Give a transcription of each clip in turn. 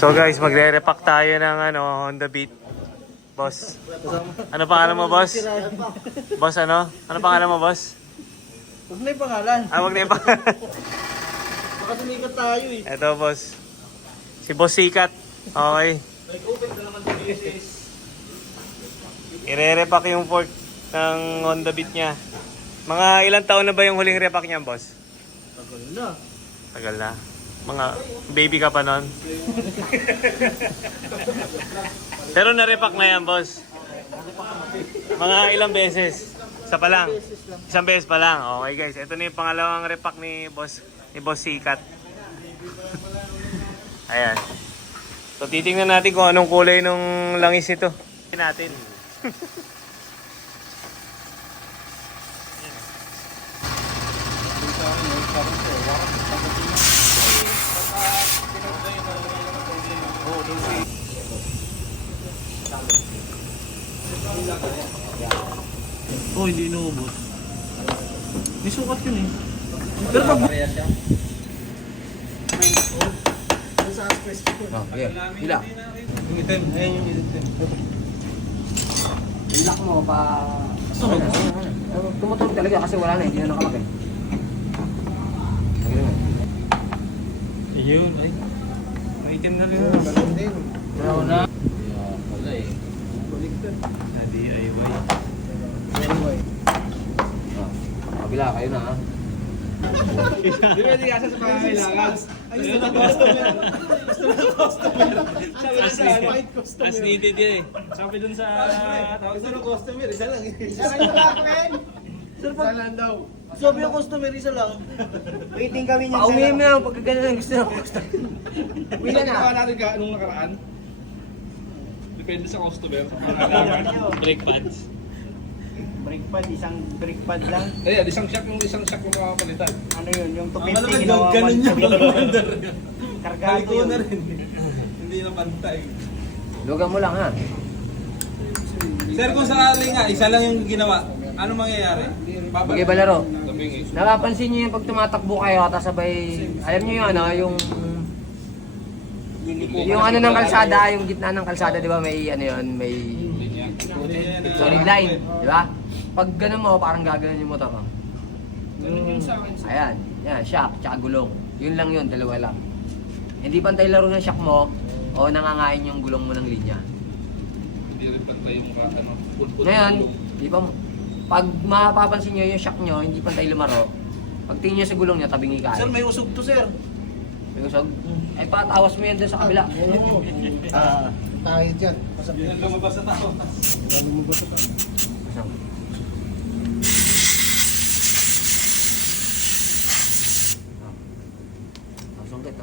So guys, magre-repack tayo ng Honda Beat. Boss. Ano pangalan mo, boss? Boss ano? Ano pangalan mo, boss? Huwag na yung pangalan. Wag na yung pangalan. Baka sumikat tayo eh. Ito, boss. Si Boss Sikat. Okay. Nag-open ka naman sa business. I-repack yung fork ng Honda Beat niya. Mga ilang taon na ba yung huling repack niya, boss? Tagal na. Tagal na. Mga baby ka pa nun. Pero na-repack na yan, boss. Mga ilang beses. Isa pa lang. Isang beses pa lang. Okay guys, ito na yung pangalawang repack ni Boss Sikat. Ayan. So titingnan natin kung anong kulay nung langis ito. Natin. Oh, hindi inuubos. May sukat yun eh. Pero pag... Sa aspress ko. Oh, yeah. Hilak. Yung itim. Ayan yung itim. Hilak mo pa... Tumutulog talaga kasi wala na, hindi na nakalaki. Ayun. Ay. Maitim na rin. Ganun din. Wala na. Wala eh. Baligtad. DIY. Anyway. Kabila kayo na ha. Di ba di kasi sa pangangailangan? Ay, gusto na customer. Gusto na customer. Sabi na sa fight customer. As needed yun eh. Sabi dun sa... Gusto na customer, isa lang. Isa lang yung kakin. Sir, isa lang daw. Sabi yung customer, isa lang. Waiting kami niyan. Pauwi mo yan pagka ganyan ang gusto na gusto. Uwi na ginawa natin ka nung nakaraan. Depende sa customer. Brake pads. Brake pad, isang brake pad lang. Ayan, isang shock yung makakapalitan. Ano yun, yung 250 ginawa 170. Kargado yun. Hindi na pantay. Lugan mo lang ha. Sir, kung sakali nga, isa lang yung ginawa, ano mangyayari? Bagay ba laro? Tabingi. Nakapansin niyo yung pag tumatakbo kayo at sabay, alam niyo yun yung ano ng kalsada, yung gitna ng kalsada, di ba may ano yun, may solid line, di ba? Pag ganun mo, parang gaganon yung motor ko. Ayan, yan, shock, tsaka gulong. Yun lang yun, dalawa lang. Hindi pantay laro ng shock mo, o nangangain yung gulong mo ng linya. Hindi rin pantay yung ano. Ngayon, di ba, pag mapapansin nyo yung shock nyo, hindi pantay lumaro, pag tingin nyo sa gulong nyo, tabingi ka. Sir, may usog to, sir. May usog? Ay, patawas mo yan doon sa kabila. Kahit yan. Yan ang lumabas sa tao. Lumabas sa tao. Sungkit to.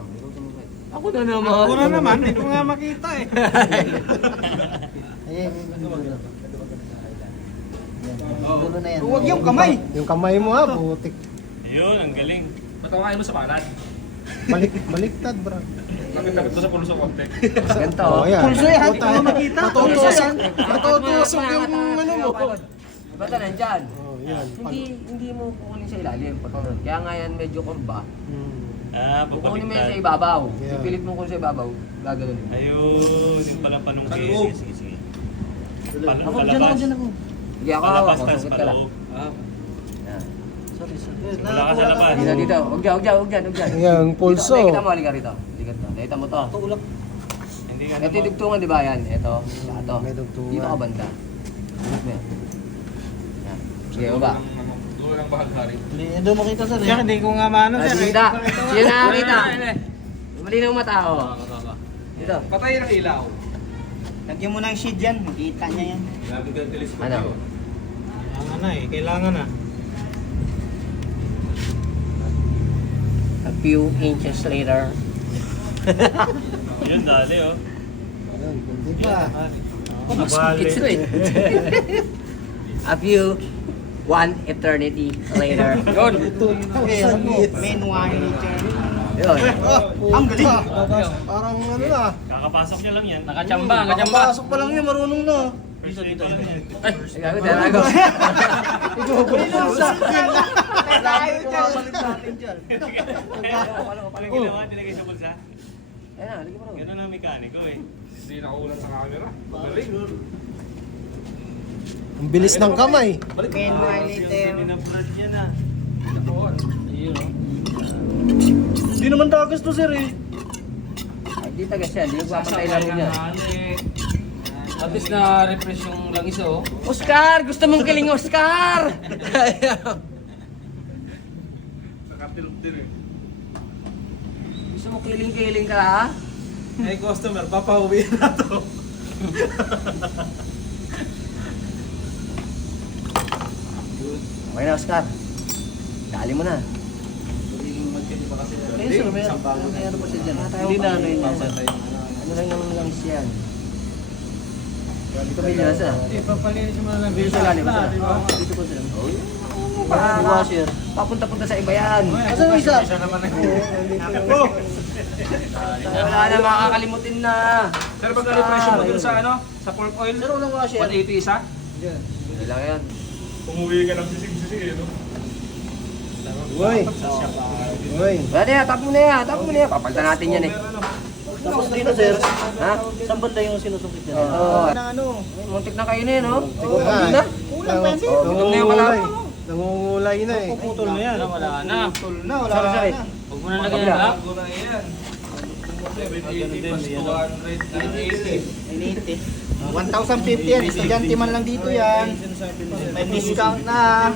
Ako na naman. Ako na naman, hindi ko nga makita eh. Huwag yung kamay. Yung kamay mo ha, putik. Ayun, ang galing. Patawain mo sa palad. Baliktad, bro. Nakita ko sa pulso konti. Ganito. Oh, yan. Pulso yan, hindi ko makita. Matutusok. Matutusok yung ano mo. Ba't nandyan? Oh, yan. Hindi mo kukunin sa ilalim. Kaya nga yan medyo kurba. Kukunin mo yan sa Papaliktad. ibabaw. Yeah. Ipilit mo kunin sa ibabaw. Gagano'n. Ayun, yung palang panungkit. Kaloob. Sige. Ako, dyan ako. Sige ako, Palabas tas sungkit ka lang. paloob. Yan. Wala ka sa labas. Dito, dito. Huwag dyan. Yan, pulso. Dito, nakikita mo, halika rito. Nakita mo to. Hindi nga Ito yung naman. dugtungan, di ba yan? Ito. Ito. May dugtungan. Dito ka banda. Ano yan? Yan. Sige, baba. Doon ang bahaghari. Hindi mo kita, sir. Sir, hindi ko nga maano, Ah, sige, kita. Sige na, kita. Malinaw mata, oh. Dito. Patayin ang ilaw. Lagyan mo ng shade yan, makita niya yan. Grabe ka ang telescope. Ano? Kailangan na eh, kailangan na. A few inches later. Yun, dali oh. Ayun, hindi pa. It's straight. A few, one eternity later. Yun. Meanwhile, Yun. ang galing. Parang ano na. Kakapasok niya lang yan. Nakapasok pa lang yun, marunong na. First day pa lang yan. Ay, gago, talago. Tayo dyan. Balik natin dyan. Palang ginawa, nilagay sa bulsa. Ayan na, lagyan mo rin. Ganun ang mekaniko eh. Hindi nakaulan sa camera. Magaling. Ang bilis ng kamay. Binabrad yan ah. Hindi naman dagas to sir eh. Ay, di tagas yan, di magpapatay laro niya. At least na-refresh yung langis oh. Oscar! Gusto mong kiling Oscar! Nakatilok din eh. Gusto mo kiling-kiling ka ha? Hey customer, papauwi na to. Okay na Oscar. Dali mo na. Hindi, sir, may ano pa siya dyan. Hindi na ano yun yan, sir. Ano lang yung langis yan? Dito may lasa. Papalinis mo na lang. Dito sa lalim, sir. Dito po, sir. Washer. Papunta-punta sa iba yan. Asan yung isa? Wala na, makakalimutin na. Sir, magkano yung presyo mo dun sa ano? Sa pork oil? Sir, walang washer. 180 isa? Hindi lang yan. Umuwi ka ng sisig-sisig eh, no? Uy. Uy. Wala na yan, tap mo na yan, tap mo na yan. Papalitan natin yan eh. Tapos dito, sir. Ha? Saan banda yung sinusukit niya? Oo. Muntik na kayo na yun, oh. Hindi na. Nangungulay. Nangungulay na eh. Putol na yan. Wala na. Sorry. Huwag mo na lagyan yung lock. Bago na yan. 780 plus 280. 1,050 yan, estudyante man lang dito yan. May discount na.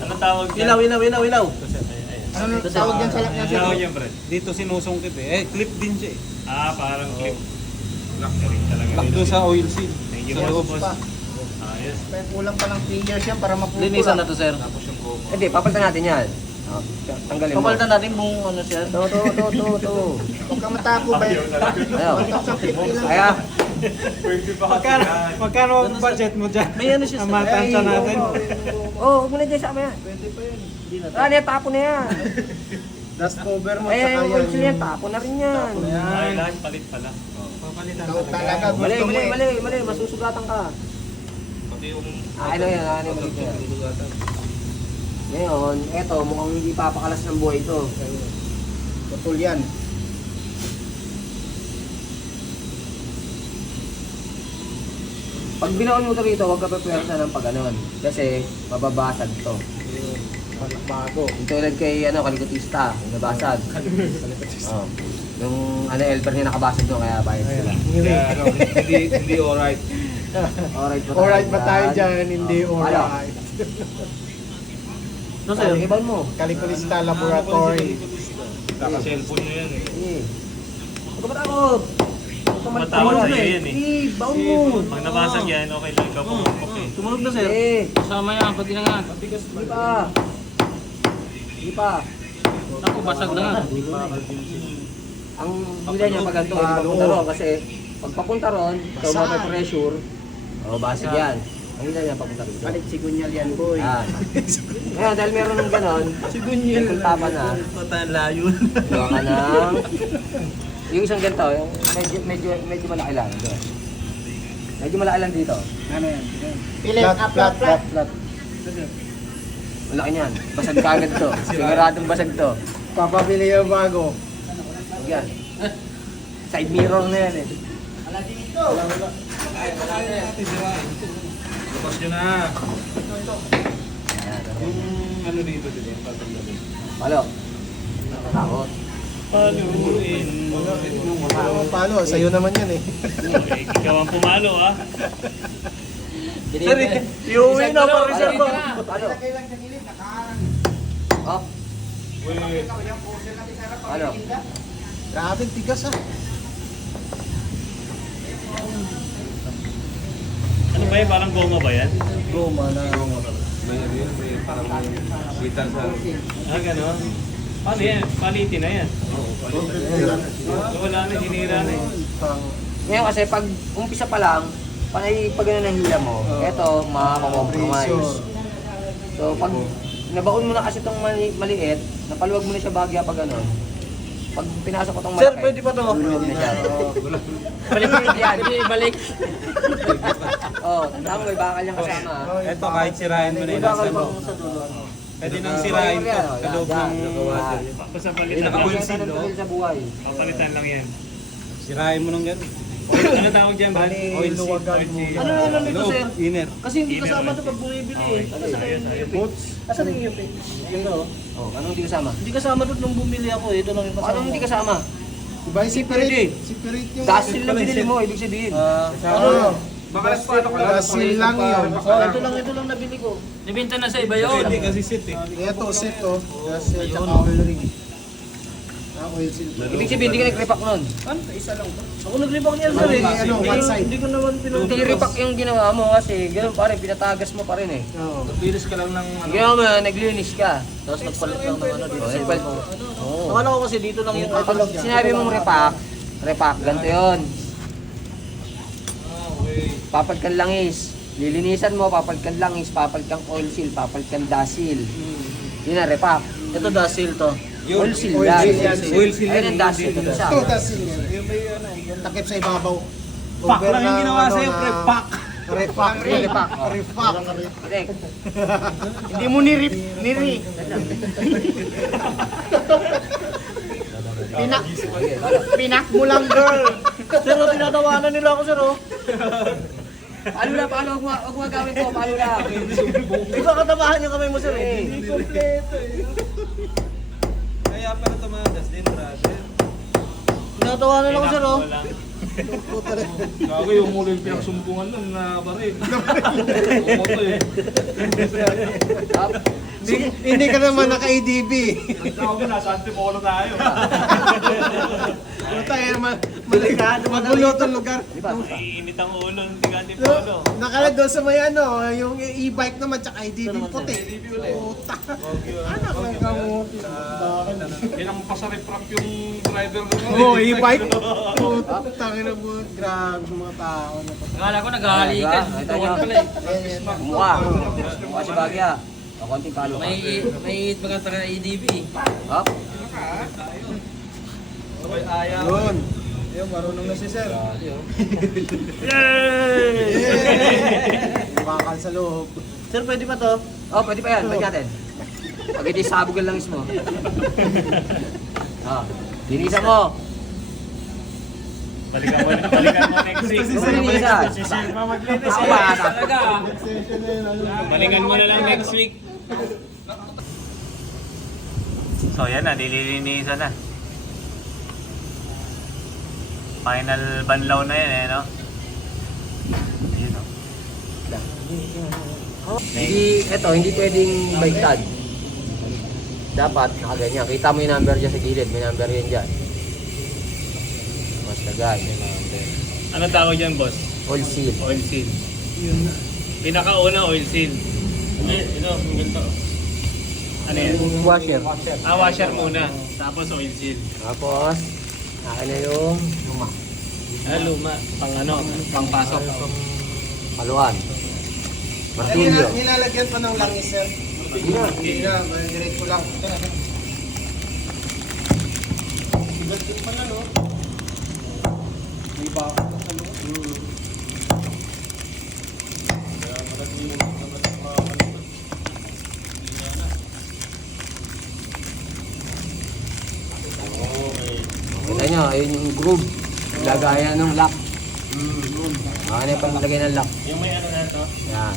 Ano tawag dyan? Ilaw. Ano tawag yan sa lakyan? Ano yan, Brad? Dito sinusungkit eh. Clip din siya eh. Ah, parang clip. Galing talaga. Lock doon sa oil seal. Thank you, Sa loob. boss. Ayos. May kulang pa ng 3 years yan para mapupula. Linisan na to, sir. Hindi, papalitan natin yan. Oh, tanggalin mo. Papalitan natin buong ano siya. To. Huwag ka matako ba yun? Ayaw. 1,050 lang. Kaya, Magkano ang budget mo dyan? May ano siya, sir. matansya natin. Oo, huwag mo na dyan sa ama yan. Ah, niya, tapo na yan. Dust cover mo Ay, tsaka yung oil seal yan. yan, tapo na rin yan. Ay, lahat palit pala. Ikaw talaga Mali, gusto mo eh. mali, masusugatan ka. Pati yung... Ano yan, ano yung mali yan. Ngayon, eto, mukhang hindi papakalas ng buhay ito. Putol yan. Pag binaon mo ito rito, huwag ka pepwersa ng pag-anon. Kasi, mababasag to. Bago. Yung tulad kay, kalikotista, yung nabasag. Oh. Yung, elper niya nakabasag doon, kaya bayad sila. Kaya, ano, hindi alright. Alright ba tayo? Alright ba tayo dyan? Hindi alright. No, sir. Iban mo. Caliculista Laboratory. Naka-cellphone nyo yan eh. Sige. Huwag ka matakot. Matawag sa'yo yan eh. Sige, baon mo. Pag nabasag yan, okay lang ikaw po. Okay. Sumunod na, sir. Sige. Kasama yan, pati na nga. Sige pa. Sige pa. Ako, basag na nga. Ang bila niya pag ganito, hindi papunta ron kasi pag papunta ron, so may pressure, basag yan. Ang bila niya papunta ron. Balik sigunyal yan, boy. Ngayon, dahil meron ng ganon, may kultapa na, Patay layon. gawa ka ng, yung isang ganito, yung medyo malaki lang. Ito. Medyo malaki lang dito. Ano yan? Pilit, flat. Flat. Malaki niyan. Basag ka agad to. Siguradong basag to. Papabili yung bago. Huwag yan. Side mirror na yan eh. Bukas nyo na. Yung ano dito din. Palo. Takot. Paluin mo. Palo, sa'yo naman yan eh. Okay, ikaw ang pumalo ah. Sir, Iuwi na pa, reserve ko. Palo. Oh. Palo. Grabe, tigas ah. Ano ba yan? Parang goma ba yan? May ano yun, may parang bitan sa... Ah, gano'n. Paano yan? Palitin na yan. Wala na, hinira na eh. Ngayon kasi pag umpisa pa lang, panay pag ano ng hila mo, eto makakompromise. So pag nabaon mo na kasi itong maliit, napaluwag mo na siya bagya pag ano. Pag pinasok ko itong malaki, Sir, pwede pa to? luluwag na siya. Balik mo yan. Balik. Oh, tandaan mo, may bakal yung kasama. Ito, kahit sirahin mo na May yung bakal lasa mo. bang sa dulo? Pwede nang sirain to. Sa loob ng Basta palitan lang. Sa buhay. Papalitan lang yan. sirain mo ng gano'n. Ano tawag dyan, Brad? Oil seal. Ano nito, sir? Inner. Kasi hindi kasama ito pag bumibili eh. Asan yung UP? Asan yung UP? Yun na, oh. Oh, anong hindi kasama? Hindi kasama doon nung bumili ako eh. Ito lang yung kasama. Anong hindi kasama? Iba yung separate. Separate yung... Dasil lang binili mo, ibig sabihin. Ano? Baka nagpaano ka lang. Dasil lang yun. Oh, ito lang nabili ko. Nibinta na sa iba yun. Hindi kasi sit eh. Ito, set to. Dasil, tsaka oil ring. Oil seal. Ibig sabihin, hindi ka nag-repack nun. Ako naglibak niyan sir eh. Ano, one side. Hindi ko naman Hindi repack yung ginawa mo kasi ganun pa rin, pinatagas mo pa rin eh. Oo. Bilis ka lang ng ano. Ginawa mo, naglinis ka. Tapos nagpalit lang ng ano dito. Oh, nagpalit. Oo. Akala ko kasi dito lang yung Pag sinabi mong repack, ganito yun. Papalkan langis. Lilinisan mo, papalkan langis, papalkan oil seal, papalkan dasil. Yun na, repack. Ito dasil to. Oil seal yan. Oil seal Ayun ang dasil. Ito siya. Ito, dasil yan. Yung may ano, yung takip sa ibabaw. Pack lang yung na, ginawa ano, sa'yo, na- pre. Pack. Repack. Repack. Repack. Direk. Hindi mo ni-rip. Ni-rip. Pinak mo lang, girl. Sir, oh, tinatawanan nila ako sir oh. Paano na, paano? Huwag mo gawin ko, paano na? Ikaw katabahan yung kamay mo sir eh. Hindi kompleto eh. Kaya pala tumadas din, brother. Tinatawanan ako sir oh. Gago yung muli yung pinagsumpungan nun na baril. Kumoto eh. Hindi ka naman naka-ADB. Gago na, sa Antipolo tayo. Puta, magulo itong lugar. Iinit ang ulo, hindi ka antipolo. Nakalag doon sa may ano, yung e-bike naman, tsaka ADB puti. Puta. Anak lang kamuti. Ilang pasarip-rap yung driver nun. Oo, e-bike. Puta, tangin mo. Grabe sa mga tao na to. Akala ko naghahalikan. Ito nyo. Mukha. Mukha si Bagya. O, konting palo ka. May mga taga EDB. Hop. Yun. Yung marunong na si sir. Bakal sa loob. Sir, pwede pa to? Oh, pwede pa yan. Pwede natin. Pag hindi sabog ang langis mo. Ah, linisan mo. Balikan mo next week. Linisan. Ako ba? Balikan mo na lang next week. So yan na, nililinisan na. Final banlaw na yan eh, no? Ayun, no? Hindi pwedeng baliktad. Dapat nakaganyan. Kita mo yung number dyan sa gilid. May number yun dyan. Mas agad. Anong tawag dyan, boss? Oil seal. Oil seal. Pinakauna oil seal. Ganito. Ano yan? Washer. Washer muna. Tapos oil seal. Tapos, akin na yung luma. Luma. Pang ano? Pang pasok. Paluan. Martilyo. Nilalagyan pa ng langis, sir. Hindi na, diretso lang. Iba't pa na, no? May baka sa loob. Kita nyo, ayun yung groove. Lagayan ng lock. Ano yung panglagay ng lock? Yung may ano na to? Yan.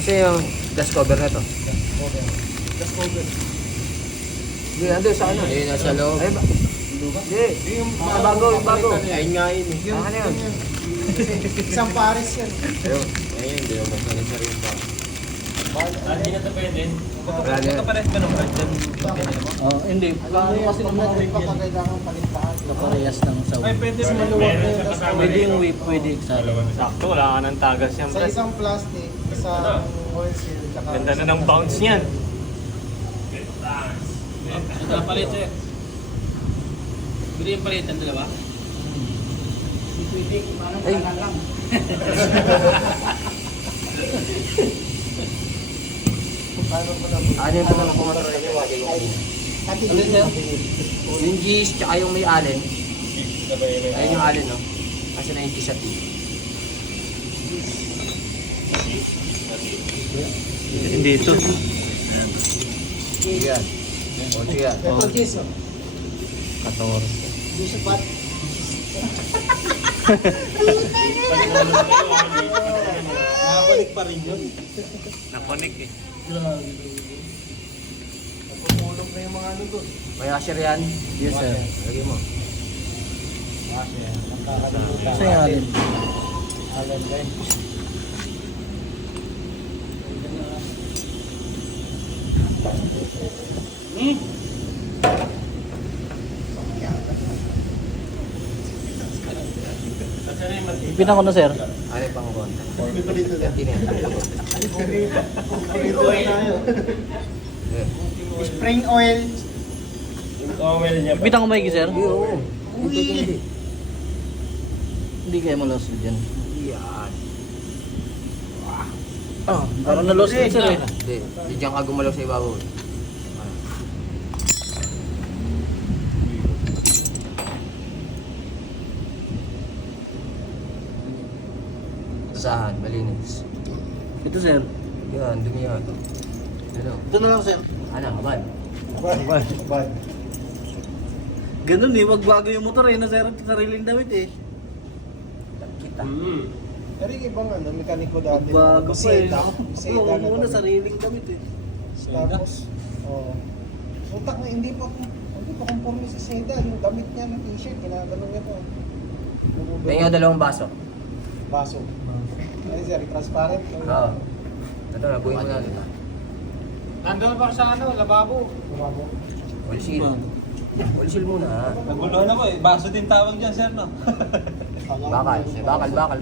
Kasi yung dust cover na to. Just cover. Hindi, nandun sa ano? Hindi, nasa loob. Ay, hindi. Yung bago, yung bago. Ayun nga yun eh. Ano yun? Isang pares yan. Ayun. Ayun, hindi yung masalit sa rin ba? Hindi na to pwede. Wala na yun. Oh, hindi. Kasi kung nag-rip pa, kailangan palitaan. Kaparehas ng sa Ay, pwede Mas mo. maluwag na yun. Pwede yung whip, pwede sa Sakto, wala ka ng tagas yan. Sa isang plastic, isang oil seal, tsaka... Ganda na ng bounce niyan. Ito ang palit sir. Pwede yung palitan dalawa? Ay. Ano yung mga kumatrol niyo? Yung G's, tsaka yung may allen. Ayun yung allen, no? Kasi na yung G's at T. Hindi ito. Yan. O, sige yan. Ito, Jis. 14. Nakabalik pa rin yun. Nakonik eh. Pumulong na yung mga ano doon. May asher yan? Yes, sir. Lagay mo. Kasi alin. Alam ba yun? Ipin ako na sir. Ano yung pang-con? Dito na. Hindi na yan. Dito na tayo. Spring oil. Oh, Ipin ako maigi sir. Oo. Hindi. Hindi kayo malos dyan. Yan. Ah, parang nalos din sir eh. Hindi. Hindi dyan ka gumalaw sa ibabaw. Basahan, malinis. Ito sir. Yan, dumi yan. Ano? Ito na lang, sir. Ano, kabal? Bye. Ganun eh, magbago yung motor eh. Nasira sa sariling damit eh. Kita. Pero yung ibang ano, mekaniko dati. Magbago pa eh. Seda Oo, na muna to. sariling damit eh. Tapos, utak na hindi pa conforme sa Seda. Yung damit niya ng t-shirt, ginagano niya po. Tingin ko dalawang baso. Baso. Ay, sir, transparent. Oo. Ito na, buhin mo na ito. Nandun pa sa ano, lababo. Lumabo. Oil seal. Oil seal muna ha. Nagulo na ko eh. Baso din tawag dyan, sir, no? Bakal. Bakal.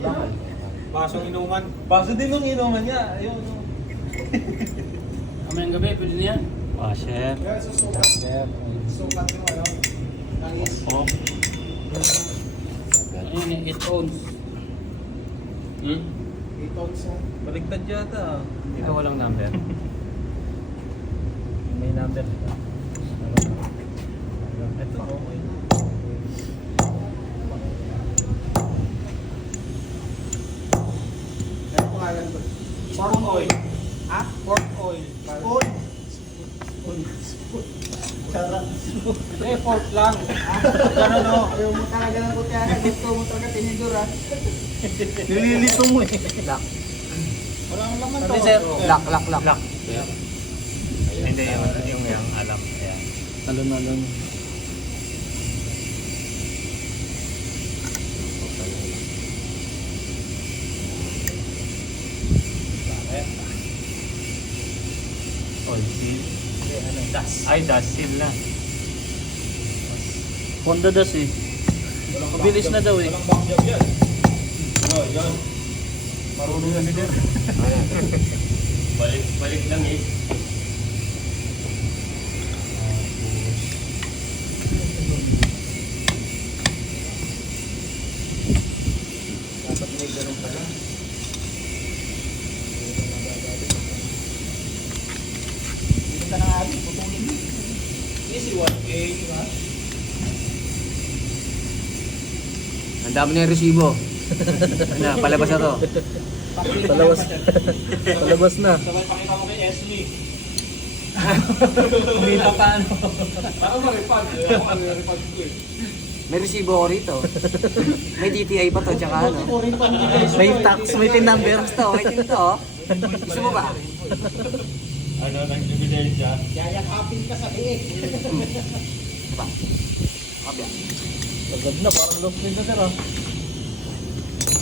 Pasong inuman. Baso din nung inuman niya. Ayun. Kamayang gabi, pwede na yan. Washer. Kaya susukat. Susukat yung ano. Langis. Oh. Ayun, 8 ounce. 8 ounce na. Baliktad yata. Ito walang number. May number. Ito, okay. Ano pangalan ko? Pork oil. Ha? Pork oil. Spoon. Sarap. Eh, pork lang. Ano no? Ayaw mo talaga ng kutyara. Gusto mo talaga tinidor ha. Nililito mo eh. Lock. Walang laman to. Ano sir? Lock. Lock. Hindi yung alam. Ayan. Talon. Oil seal. Ay, dust seal na. Honda das eh. Mabilis na daw eh. Walang backjob yan. Oh, yan. Marunong na sila. Balik lang eh. Dapat may ganun pala. Hindi ka na ali. Putulin mo. Easy 1K, ha? Ang dami na yung resibo. Ano, palabas na to. Palabas na. Sabay pakita mo kay Esme. Kumita pa ano. Ako ma-refund. Ako ma-refund ko eh. May resibo ako rito. May DTI pa to, tsaka ano. May tax, may tin number. Gusto, may tinto oh. Gusto mo ba? Ano, nag-ebidensya? Yayakapin ka sa liig. Kapya. Agad na, parang lost din na sir ah.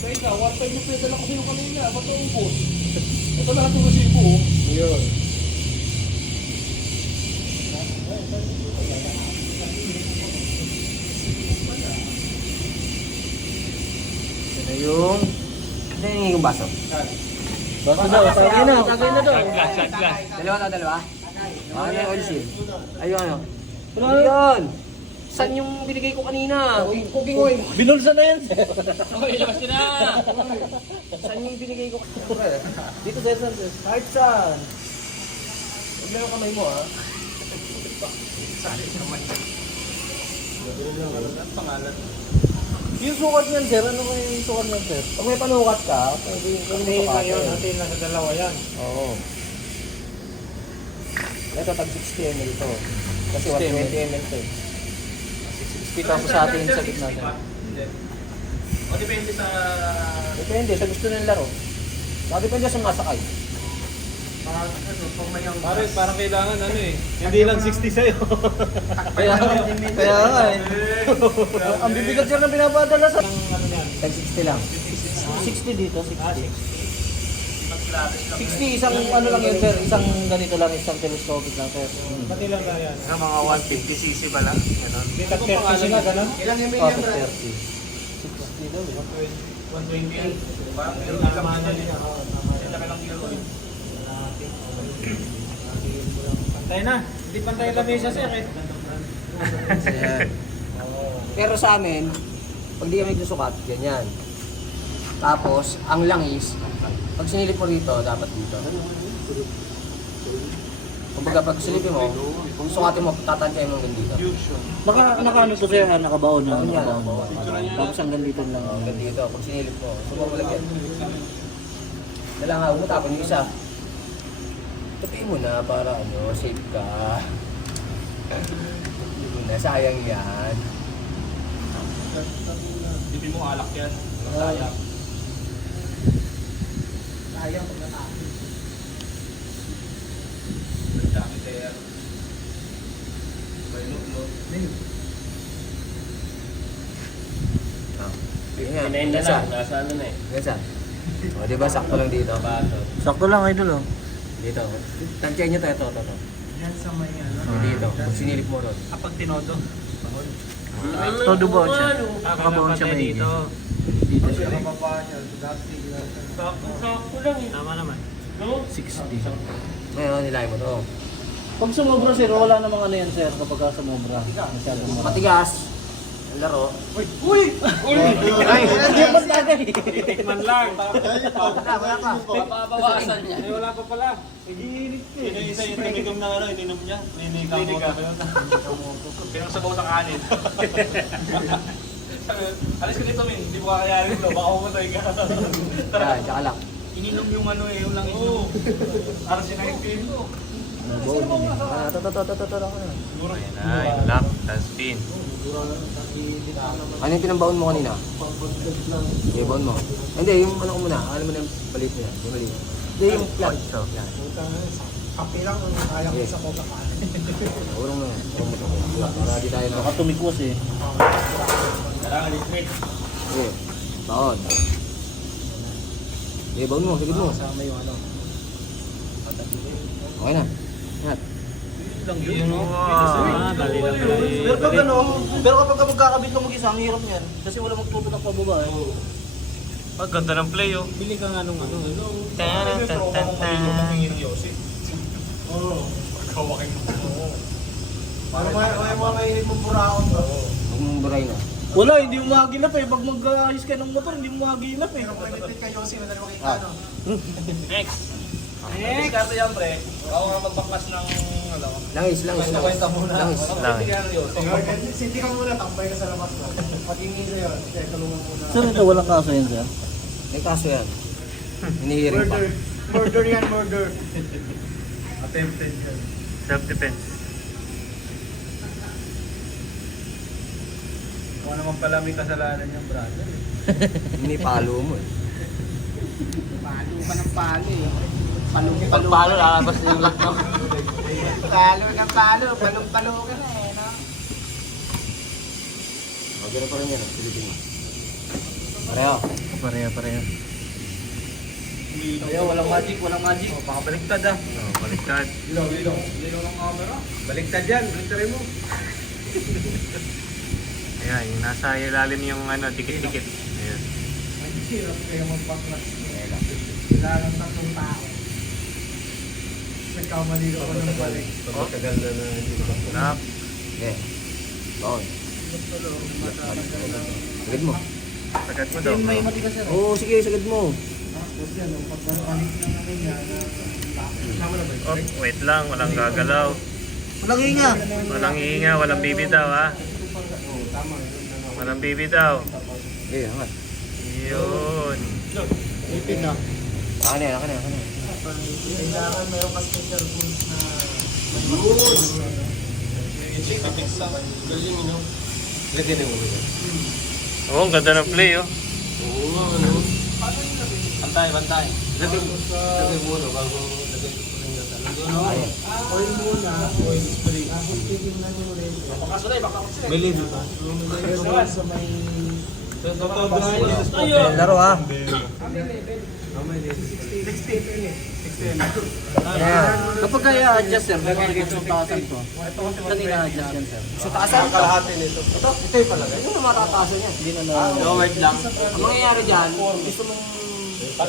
Teka, 1.5 yung pedal ako sa'yo kanina. Ba't ito ubos? Ito lahat yung resibo, oh. Yun. Ito yung... Ito yung baso. Basta daw, tagay na daw. Shot glass. Dalawa? Ano yung oil seal? Ayun ano? Ano yun? Saan yung binigay ko kanina? Cooking oil. Binulsa na yan sir. Okay, labas ka na. Saan yung binigay ko? Dito sir. Kahit saan. Huwag na yung kamay mo ha. Yung sukat niyan, sir, ano kaya yung sukat niyan, sir? Pag may panukat ka, pwede yung Natin na sa dalawa yan. Oo. Ito, tag 60 ml to. Kasi 60 ml. 120 ml to. 60 tapos sa atin sa gitna niya. O depende sa... Depende, sa gusto ng laro. Saka depende sa masakay. Parang kailangan ano eh. Hindi lang 60 sa'yo. Kaya nga eh. Ang bibigat sir ng pinapadala sa... Tag 60 lang. 60 dito, 60. 60, isang ano lang yun, sir. Isang ganito lang, isang telescopic lang, sir. Pati lang na yan. Sa mga 150cc ba lang? Ganon. May tag 30 sila, gano'n? Ilang ml Oh, yan, Brad? 30. 60 daw, eh. 120. Parang kailangan niya. Laki ng kilo eh. Pantay na. Hindi pantay lang mesa sir eh. Pero sa amin, pag di kami nagsusukat, ganyan. Tapos, ang langis, pag sinilip mo rito, dapat dito. Kumbaga, pag silipin mo, kung sukatin mo, tatantyahin mo hanggang dito. Nakaano to sir, nakabaon na. Ano yan? Tapos hanggang dito lang. Hanggang dito, pag sinilip mo, subukan mo lagyan. Dala nga, umutapon yung isa. Tapiin mo na para ano, safe ka. Hindi mo na, sayang yan. Hindi mo alak yan. Sayang. Sayang pag natapos. Ang dami kaya. May no. Yan, nasa. Nasa ano na eh. Nasa. O, diba, sakto lang dito. Sakto lang, idol, oh. Dito. Tansyahin nyo to, ito. Yan sa may ano. Dito, pag sinilip mo ron. Kapag tinodo. Todo baon siya. Nakabaon siya may dito. Dito siya. Kababa niya. Dati lang. Sakto lang eh. Tama naman. 60. Ngayon, nilahin mo to. Pag sumobra sir, wala namang ano yan sir kapag ka sumobra. Masyadong marami. Matigas. Ang laro. Hindi mo tagay. Tikman lang. Wala pa. Papabawasan niya. Ay, wala pa pala. Yung isa yung tinigam na ano, ininom niya. Ninikam mo. Pinagsabaw sa kanin. Alis ka dito, Min. Hindi mo kakayarin ito. Baka pumatay ka. Yan, tsaka lang. Ininom yung ano eh, yung langis. Oo. Para sinayipin mo. Toto ako na. Ayan na, yung lock, tas pin. Ano yung pinambaon mo kanina? Yung baon mo. Hindi, yung ano ko muna. Ano mo na yung palit niya? Yung mali. Hindi, yung plug. Yan. Kape lang kung kaya ko sa coca kanin. Urong na. Urong mo to. Para di tayo na. Baka tumikwas eh. Kailangan liquid. Okay. Baon. Okay, baon mo. Sige mo. Kasama yung ano. Okay na. Ingat. Dali lang Pero pag ano, pero kapag magkakabit ka mag-isa, ang hirap niyan. Kasi wala magtutunak pababa eh. Pag ganda ng play, oh. Bili ka nga nung ano. Para may mga mainit mong buraon ba? Huwag mong buray na. Wala, hindi mo maginap eh. Pag mag-ayos ka ng motor, hindi mo maginap eh. Pero kung nagpit ka Yossi, madali makita no? Next. Next. Karte yan, pre. Ako nga magbaklas ng ano. Langis. Kwenta muna. Langis. Hindi ka muna, tambay ka sa labas ba? Pag-ingin ka yun, kaya kalungan muna. Sir, ito walang kaso yan sir. May kaso yan. Hinihiring pa. Murder yan, murder. Attempted yan. Self-defense. Kung naman pala may kasalanan yung brother. Hinipalo mo eh. Palo ka ng palo eh. Pagpalo, lalabas na yung lock mo. Palo ng palo, palong-palo ka na eh, no? Okay na pa rin yan. Silipin mo. Pareho. Pareha. Ayaw, walang magic. Oh, baka baliktad ah. Oh, baliktad. Ilaw ng camera. Baliktad yan, baliktad mo. Ayan, yung nasa ilalim yung ano, dikit-dikit. Ayan. Hirap kayo magpaklas. Wala lang tatlong tao. Nagkamali ako ng balik. Matagal na hindi Lock. Okay. Baon. Sagad mo. Sagad mo daw. May bro. matigas sir. Oo, sige, sagad mo. Tapos yan, pagpapanik na namin yan, Oh, wait lang, walang gagalaw. Walang hinga. Walang hinga, walang bibitaw ha. Walang bibitaw. Eh, angat. Yun. Ipin na. Akin na, akin na, akin na. Kailangan meron ka special rules na Oo, ang ganda ng play oh. Bantay, bantay. Lagay mo na bago lagay ko rin yung talong. oil muna, oil spray. Tapos titignan nyo rin. May lid. Meron sa may... Laro ha. Kapag kaya adjust sir, lagay ko sa taasan ko. Saan ina-adjust yan sir? Sa taasan? Ito yung palaga. Ito yung matataasan yan. Hindi na lowered lang. Ang mangyayari dyan, gusto mong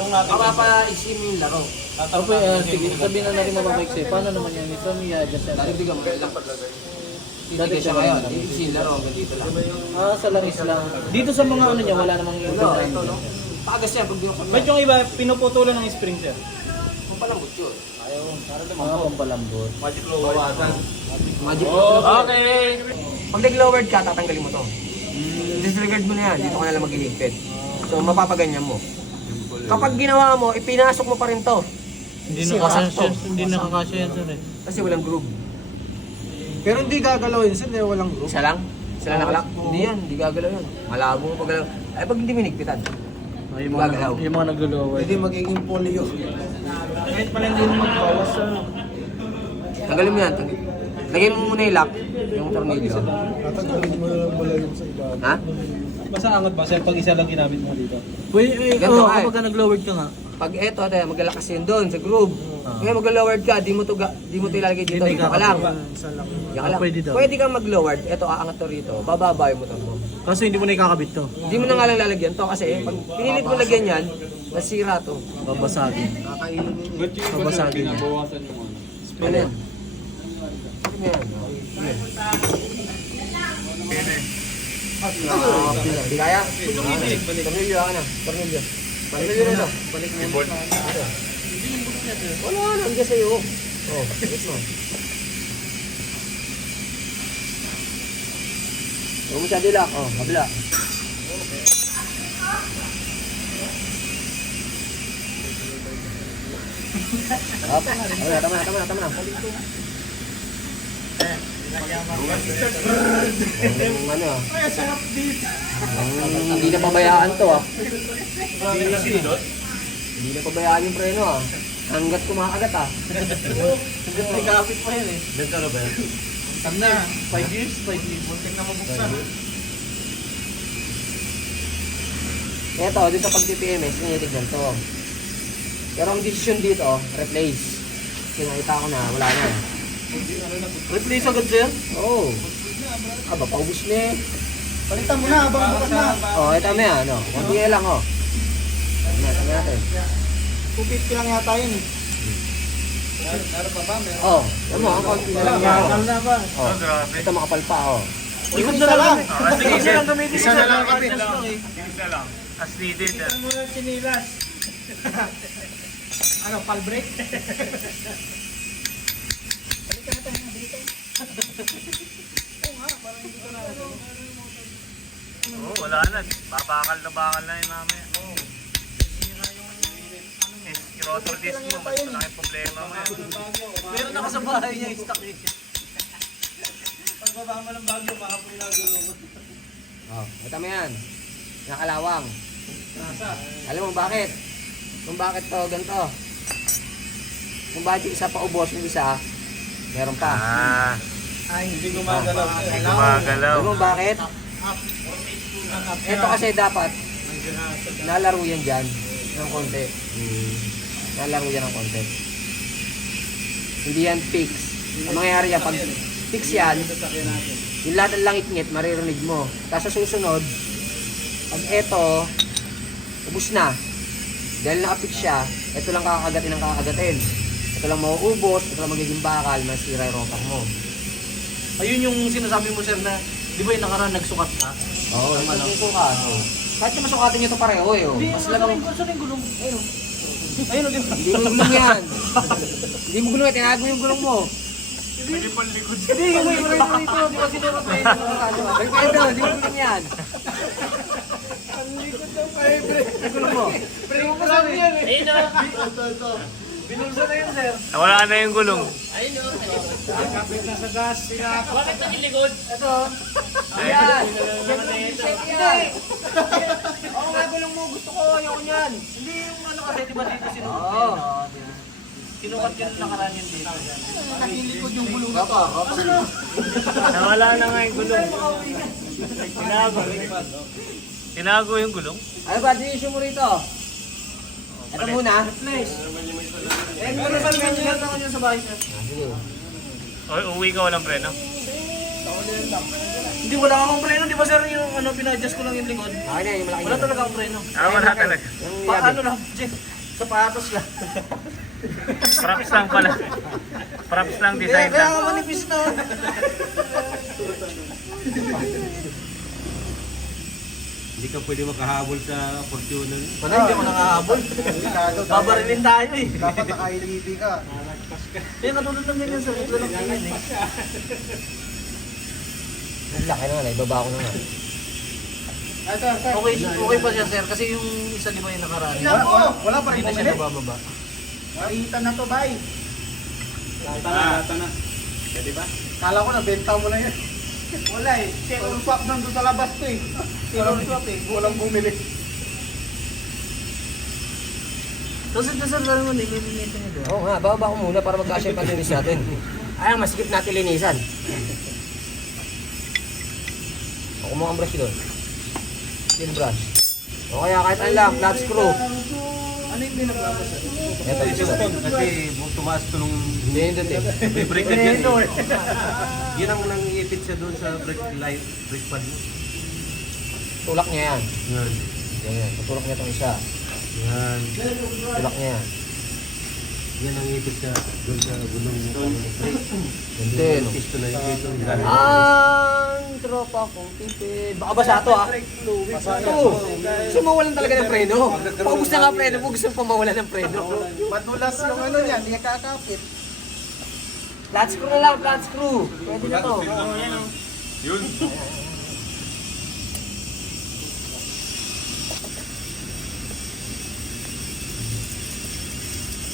mapapa-extreme yung laro. Opo, sige, sabihin na natin mapapaiksi. Paano naman yan? Ito may adjust yan. Dati mo lang. Titigay siya ngayon. Titigay yung laro hanggang dito lang. Sa langis lang. Dito sa mga ano niya, wala namang yung Ito, ito, no? Paagas yan pag binuksan mo. Ba't yung iba, pinuputulan ng spring sir? Kung palambot yun. pampalambot. Magic Okay. Pag nag-lowered ka, tatanggalin mo to. Disregard mo na yan. Dito ka na lang maghihigpit. So, mapapaganyan mo. Kapag ginawa mo, ipinasok mo pa rin to. Hindi nakakasya yan sir eh. Kasi walang groove. Pero hindi gagalaw yun, sir, walang group. Isa lang? Isa lang nakalak? Hindi yan, hindi gagalaw yan. Malabo mo pag galaw. Ay, pag hindi minigpitan. Yung Gagalaw. mga naglo-lower. Hindi magiging polio. Kahit pala hindi mo magbawas sa... Tanggalin mo yan. Lagay mo muna yung lock, yung tornilyo. Tatanggalin mo na lang pala yung sa iba. Ha? Basta angat ba sir pag isa lang ginamit mo dito? Ganito ka eh. Kapag nag-lowered ka nga. Pag eto, maglalakas yun doon sa groove. Kaya mag-lowered ka, di mo to ilalagay dito. Dito ka lang. Isa lang. Diyan ka lang. Pwede daw. Pwede kang mag-lowered. Eto, aangat to rito. Bababa yung motor mo. Kaso hindi mo na ikakabit to. Hindi mo na nga lang lalagyan to kasi pag pinilit mo lagyan yan, nasira to. Babasagin. Babasagin niya. Ano yan? Ano yan? Hindi kaya? Tornilyo ka na. Tornilyo. Tornilyo na ito. Balik mo. Ito. Wala na, nandiyan sa'yo. Oh, balik mo. Huwag mo siya dilak. Oh, kabila. Up. Tama na. Ano ah? Hindi na pabayaan to ah. Hindi na pabayaan yung preno ah. Hanggat kumakagat ah. May kapit pa yan eh. Benta ba yan? Saan na? 5 years? 5 years. Muntik na mabuksan. Ito, dito sa pag-PPMS, tinitignan to. Pero ang decision dito, replace. Kinakita ko na, wala na. Replace agad sir? Oo. Aba, paubos na eh. Palitan mo na, habang bukas na. Oh, ito may ano. Kunti lang oh. Tingnan natin. 250 lang yata yun. Oh, alam mo, ang konti na lang yan. Bakal na ba? Oh, grabe. ito makapal pa oh. Ikot na lang. Sige, Isa lang gamitin isa sir. na lang Kapit kapit lang. lang eh. Isa lang. As needed. Ano mo yung chinilas? Ano, pal break? Oo, wala na. Babakal na yun mamaya. Rotor disc mo, mas malaking problema mo yan. Meron ako sa bahay niya yung stock eh. Pagbaba mo ng bagyo, makapoy na gulo. Oh, ito mo yan. Nakalawang. Alam mo bakit? Kung bakit to, ganito. Kung bakit yung isa pa ubos, yung isa, meron pa. Ah, Ay, hindi gumagalaw. hindi gumagalaw. Alam mo bakit? Ito kasi dapat, nalaro yan dyan ng konti. Nalaro yan ng konti. Hindi yan fix. Ang mangyayari yan, pag fix yan, yung lahat ng langit-ngit, maririnig mo. Tapos sa susunod, pag eto, ubus na. Dahil nakapix siya, ito lang kakagatin ang kakagatin. Ito lang mauubos, ito lang magiging bakal, masira yung rotor mo. Ayun yung sinasabi mo sir na, di ba yung nakaraan nagsukat ka? Oo, yung sukat. Kahit yung masukatin nyo ito pareho eh. Oh. Mas lang Saan yung gulong? Ayun. Hindi mo gulong yan. Hindi mo gulong yan, tinago yung gulong mo. Hindi, yung may preno dito. Di ba sino may preno? May preno, di ba gulong yan? Ang likod ng fiber. Ang gulong mo. Preno ko sabi yan eh. Ayun na. Binulsa na yun, sir. Nawala na yung gulong. Ayun o. Kapit na sa gas, sinakap. Bakit ito yung likod? Ito. Ayan. Hindi. Oo nga, gulong mo. Gusto ko. Ayoko niyan. Hindi yung ano kasi, di ba dito sinukat Oo. yan? Sinukat yan nakaraan yan dito. Nakilikod yung gulong na to. Nawala na nga yung gulong. Tinago. Tinago yung gulong. Ano ba, issue mo rito? Ito muna. Eh, ano ba naman ako niyan sa bahay, sir? Sige. Uwi ka walang preno. Hindi, wala akong preno. Di ba, sir, yung ano, pina-adjust ko lang yung likod? Okay na, yung malaki Wala na. talaga akong preno. Wala talaga. Yung Paano lang, Jeff? Sapatos lang. Props lang pala. Props lang, Kaya, design kaya lang. ako manipis na. Hindi ka pwede makahabol sa Fortuner. Wala, hindi ako nakahabol. Babarilin tayo eh. Dapat naka-LED ka. Kaya katulad ng ganyan, sir. Ito lang ganyan eh. Ang laki na nga, ibaba ko na nga. Okay pa siya, sir. Kasi yung isa, di ba yung nakaraan? Wala pa rin Hindi na bumili. siya nabababa. Nakita na to, bay. Lata na. Pwede ba? Kala ko na, benta mo na yan. Wala eh. Share swap nandun sa labas to eh. Share swap eh. Walang bumili. Tapos ito, sir, sir, may linitin niya doon. Oo nga, bababa ko muna para magkasya yung panlinis natin. Ay, masikip natin linisan. O, kumuha ang brush doon. Steel brush. O kaya kahit ano lang, flat screw. Ano yung pinagbago, sir? Ito, Piston kasi tumaas to nung hindi yun doon eh. may brake na dyan eh. Yan ang nangiipit siya doon sa brake light, brake pad mo. Tulak niya yan. Yan. Yan, tutulak niya itong isa. Yan. Tulak niya yan. Yan ang ipit siya doon sa gulong mo. Hindi, no? Piston na yung ito. Ang tropa kong tipid. Baka basa ito ah. Basa ito. Gusto mawalan talaga ng preno. Paubos na nga preno mo, gusto pa mawalan ng preno. Madulas yung ano niya, hindi kakapit. Flat screw na lang, flat screw. Pwede na to.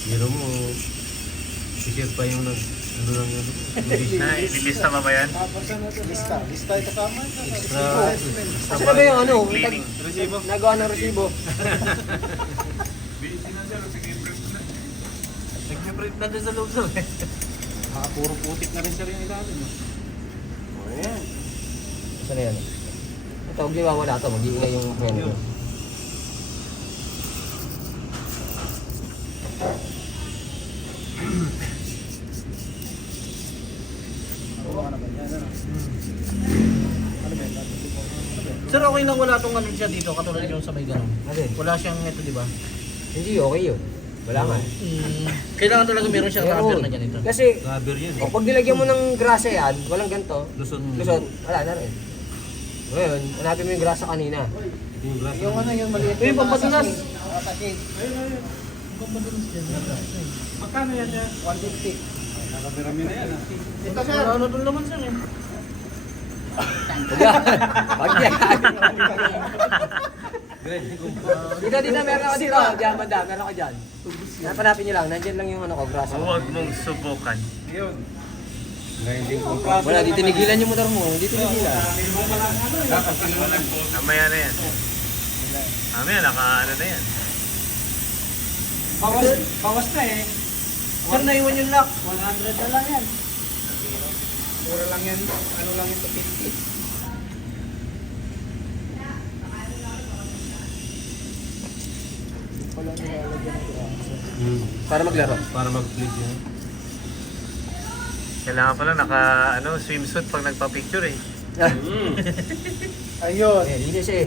Pero mo, isip pa yung ano lang yun. Ilista pa ba yan? Lista. Lista ito kama. Kasi na ba yung ano? Cleaning. Nagawa ng resibo. Nag-vibrate na doon sa loob, sir. Puro putik na rin siya rin ilalim. Saan na yan? Ito, huwag niyo mawala ito. Mag-iingay yung preno. Sir, okay lang wala tong ano siya dito, katulad yung sa may ganun. Alin? Wala siyang ito, di ba? Hindi, okay yun. Wala nga. Kailangan talaga meron siyang rubber na ganito. Kasi, Rubber yan eh. pag nilagyan mo ng grasa yan, walang ganito. Lusot. Lusot, wala na rin. Ngayon, hanapin mo yung grasa kanina. Yung glass. Yung ano yung maliit. Ito yung pampadulas. Takik. Magkano yan yan? 150. Nakamirami na yan. Ito sir. Ano doon naman, sir eh. Wag yan. Dito, meron ako dito. Diyan, banda, meron ako dyan. Hanapin nyo lang, nandyan lang yung ano ko, grasa. Huwag mong subukan. Yun. Ngayon din kung Wala, di tinigilan yung motor mo. Hindi tinigilan. Mamaya na yan. Mamaya, ano na yan. Bawas na eh. Sir, naiwan yung lock. 100 na lang yan. Mura lang yan. Ano lang ito, 50. Para maglaro. para mag-bleed yan. Kailangan pala swimsuit pag nagpa-picture eh. Ayun. Eh, linis eh.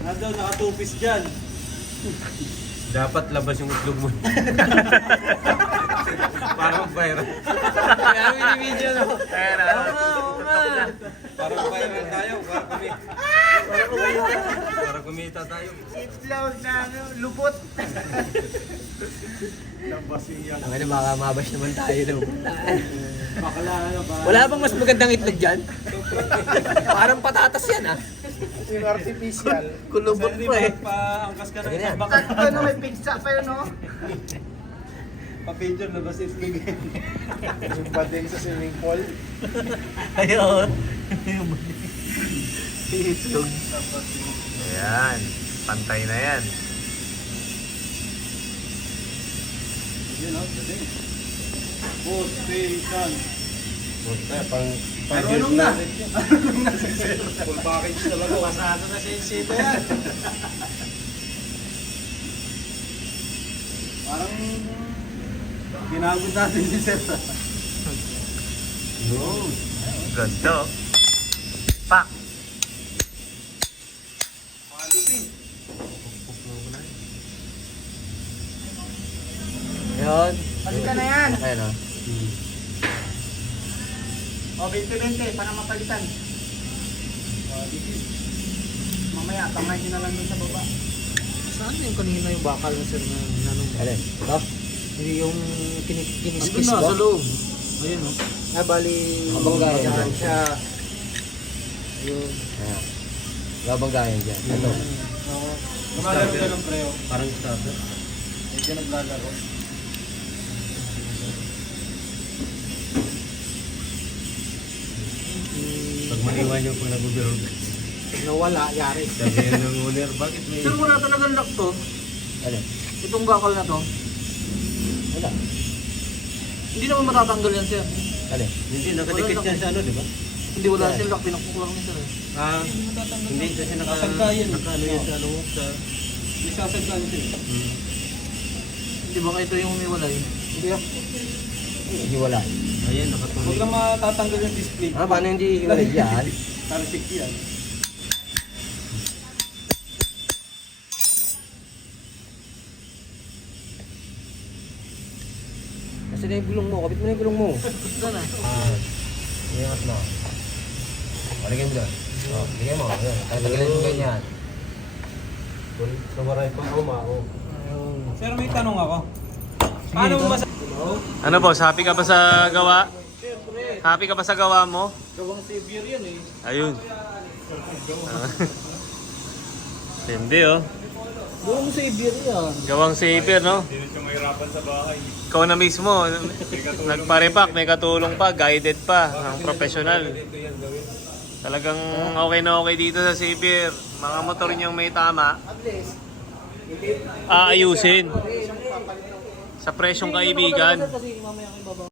Daw nakatupis dyan. Dapat labas yung itlog mo. Parang viral. Kaya video no. Ayan, Parang viral tayo. Para kumita tayo. Itlog na lupot. Ang ano, baka mabash naman tayo daw. Bakla ano ba? Wala bang mas magandang itlog dyan? Parang patatas yan ah. Yung artificial. Kulubot Hindi pa ba eh. paangkas ka Sige na na. baka Ano may pizza pa yun, no? pa-picture na ba si Itlog? Yung bading sa swimming pool. Ayun. Itlog. Ayan. Pantay na yan. Yun o, pwede. Post-station. Pang Pero anong na? Full package talaga. Pasado na sa insito yan. Parang ginagod natin si Seth. no. Ganda. oh. Pak! Quality. Ayun. Palitan na yan. Ayun ah. O, 20-20, para mapalitan. Mamaya, tamahin na lang dun sa baba. Saan yung kanina yung bakal na sir na nanong? Alin? Ito? Hindi yung kiniskis Andun na, ba? sa loob. Ayun o. Ah, bali... Abang gaya Yan dyan. siya. Ayun. Ayan. Gabang gaya dyan. Ito. Lumalaro ka ng preo. Parang starter. Medyo naglalaro. Pag maiwan yung pag nag-overall. Pag nawala, yari. Sabihin ng owner, bakit may... Sir, wala talagang lock to. Alin? Itong bakal na to. Wala. Hindi naman matatanggal yan, sir. Alin? Hindi, nakadikit yan sa ano, di ba? Hindi wala siyang lock. Pinakuklang niya, sir. Ah, hindi kasi Kasagkayan. naka-ano yan sa ano sa... May sasagdan siya. Hindi ba ito yung umiwalay? Hindi ah. Hindi wala. Ayan, Huwag nakatuloy. lang matatanggal yung display. Ah, paano hindi hiwalay dyan? Tarisik yan. Kasi na yung gulong mo. Kapit mo na yung gulong mo. Ito na. Ah. Iangat mo. Paligay mo doon. Oh, ligay mo. Ayan. Tagalan mo ganyan. Tumaray pa ako, mao. Sir, may tanong ako. Paano mo masasabi? Ano boss, happy ka ba sa gawa? Happy ka ba sa gawa mo? Gawang severe yan eh. Ayun. Hindi oh. Gawang severe yan. Gawang saver, no? Ikaw na mismo, nagparepack, may katulong pa, guided pa, ang professional. Talagang okay na okay dito sa Xavier. Mga motor niyang may tama, aayusin. Sa presyong kaibigan. Kasi mamaya kayo babang.